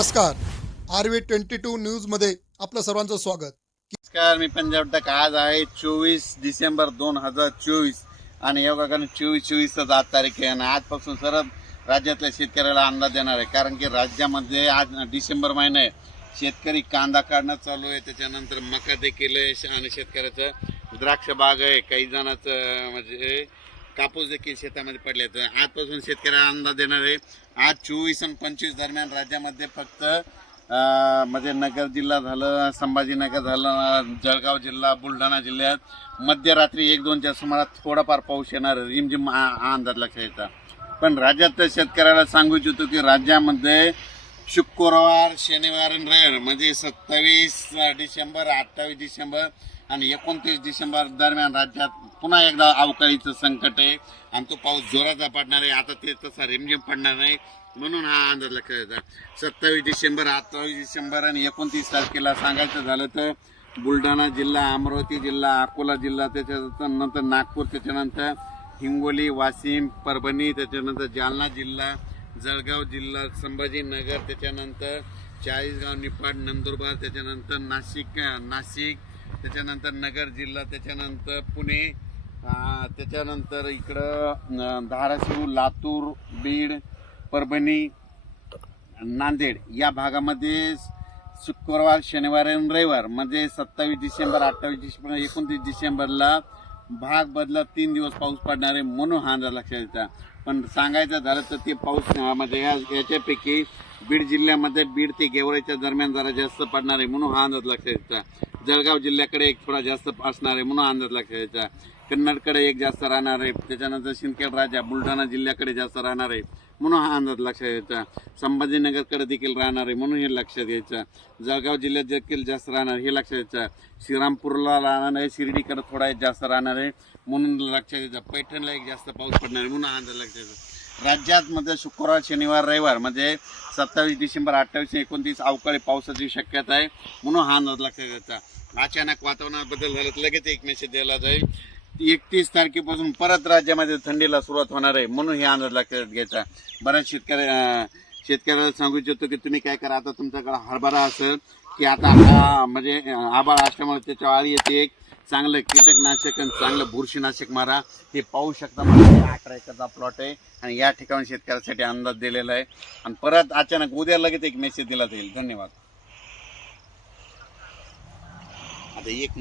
नमस्कार. R V twenty two न्यूजमध्ये आपलं सर्वांचं स्वागत. नमस्कार मी पंजाब टक. आज आहे चोवीस डिसेंबर दोन हजार चोवीस आणि योगा कारण चोवीस चोवीसच आज तारीख आहे आणि आजपासून सरळ राज्यातल्या शेतकऱ्याला अंदाज देणार आहे. कारण की राज्यामध्ये आज डिसेंबर महिना आहे. शेतकरी कांदा काढणं चालू आहे. त्याच्यानंतर मका देखील आहे आणि शेतकऱ्याचं द्राक्ष बाग आहे. काही जणांचं म्हणजे कापूस देखील शेतामध्ये पडले तर आजपासून शेतकऱ्याला अंदाज देणार आहे. आज चोवीस आणि पंचवीस दरम्यान राज्यामध्ये फक्त म्हणजे नगर जिल्हा झालं संभाजीनगर झालं जळगाव जिल्हा बुलढाणा जिल्ह्यात मध्यरात्री एक दोनच्या सुमारात थोडाफार पाऊस येणार रिमझिम हा अंदाज लक्षात येतात पण राज्यात शेतकऱ्याला सांगू इच्छितो की राज्यामध्ये शुक्रवार शनिवार आणि रविवार म्हणजे सत्तावीस डिसेंबर अठ्ठावीस डिसेंबर आणि एकोणतीस डिसेंबर दरम्यान राज्यात पुन्हा एकदा अवकाळीचं संकट आहे. आणि तो पाऊस जोराचा पडणार आहे. आता ते तसा रिमझिम पडणार नाही. म्हणून हा अंदाज लक्षात येतात. सत्तावीस डिसेंबर अठ्ठावीस डिसेंबर आणि एकोणतीस तारखेला सांगायचं झालं तर बुलढाणा जिल्हा अमरावती जिल्हा अकोला जिल्हा त्याच्यानंतर नागपूर त्याच्यानंतर हिंगोली वाशिम परभणी त्याच्यानंतर जालना जिल्हा जळगाव जिल्हा संभाजीनगर त्याच्यानंतर चाळीसगाव निपाड नंदुरबार त्याच्यानंतर नाशिक नाशिक त्याच्यानंतर नगर जिल्हा त्याच्यानंतर पुणे त्याच्यानंतर इकडं धाराशिव लातूर बीड परभणी नांदेड. या भागामध्ये शुक्रवार शनिवार आणि रविवार म्हणजे सत्तावीस डिसेंबर अठ्ठावीस डिसेंबर एकोणतीस डिसेंबरला भाग बदला तीन दिवस पाऊस पडणार आहे म्हणून हा अंदाज लक्षात येतात पण सांगायचं झालं तर ते पाऊस म्हणजे या याच्यापैकी बीड जिल्ह्यामध्ये बीड ते गेवराईच्या दरम्यान जरा जास्त पडणार आहे म्हणून हा अंदाज लक्षात येतात जळगाव जिल्ह्याकडे एक थोडा जास्त असणार आहे म्हणून अंदाज लक्षात कन्नडकडे एक जास्त राहणार आहे. त्याच्यानंतर सिंदखेड राजा बुलढाणा जिल्ह्याकडे जास्त राहणार आहे. म्हणून हा अंदाज लक्षात द्यायचा संभाजीनगरकडे देखील राहणार आहे म्हणून हे लक्षात घ्यायचं. जळगाव जिल्ह्यात देखील जास्त राहणार हे लक्षात द्यायचं श्रीरामपूरला राहणार आहे शिर्डीकडे थोडा एक जास्त राहणार आहे म्हणून लक्षात यायचं पैठणला एक जास्त पाऊस पडणार आहे म्हणून हा अंदाज लक्षात द्यायचा राज्यात मध्ये शुक्रवार शनिवार रविवार म्हणजे सत्तावीस डिसेंबर अठ्ठावीस एकोणतीस अवकाळी पावसाची शक्यता आहे म्हणून हा अंदाज लक्षात घ्यायचा अचानक वातावरणात बदल झाला तर लगेच एक मेसेज दिला जाईल. एकतीस तारखेपासून परत राज्यामध्ये थंडीला सुरुवात होणार आहे म्हणून हे अंदाज लक्षात घ्यायचा बऱ्याच शेतकरी शेतकऱ्याला सांगू इच्छितो की तुम्ही काय करा आता तुमच्याकडे हरभरा असेल की आता हा म्हणजे आभाळ आबाळ असल्यामुळे त्याच्या आळी येते एक. चांगलं कीटकनाशक आणि चांगलं बुरशीनाशक मारा. हे पाहू शकता म्हणजे अकरा एकरचा प्लॉट आहे आणि या ठिकाणी शेतकऱ्यासाठी अंदाज दिलेला आहे. आणि परत अचानक उद्या लगेच एक मेसेज दिला जाईल. धन्यवाद. आता एक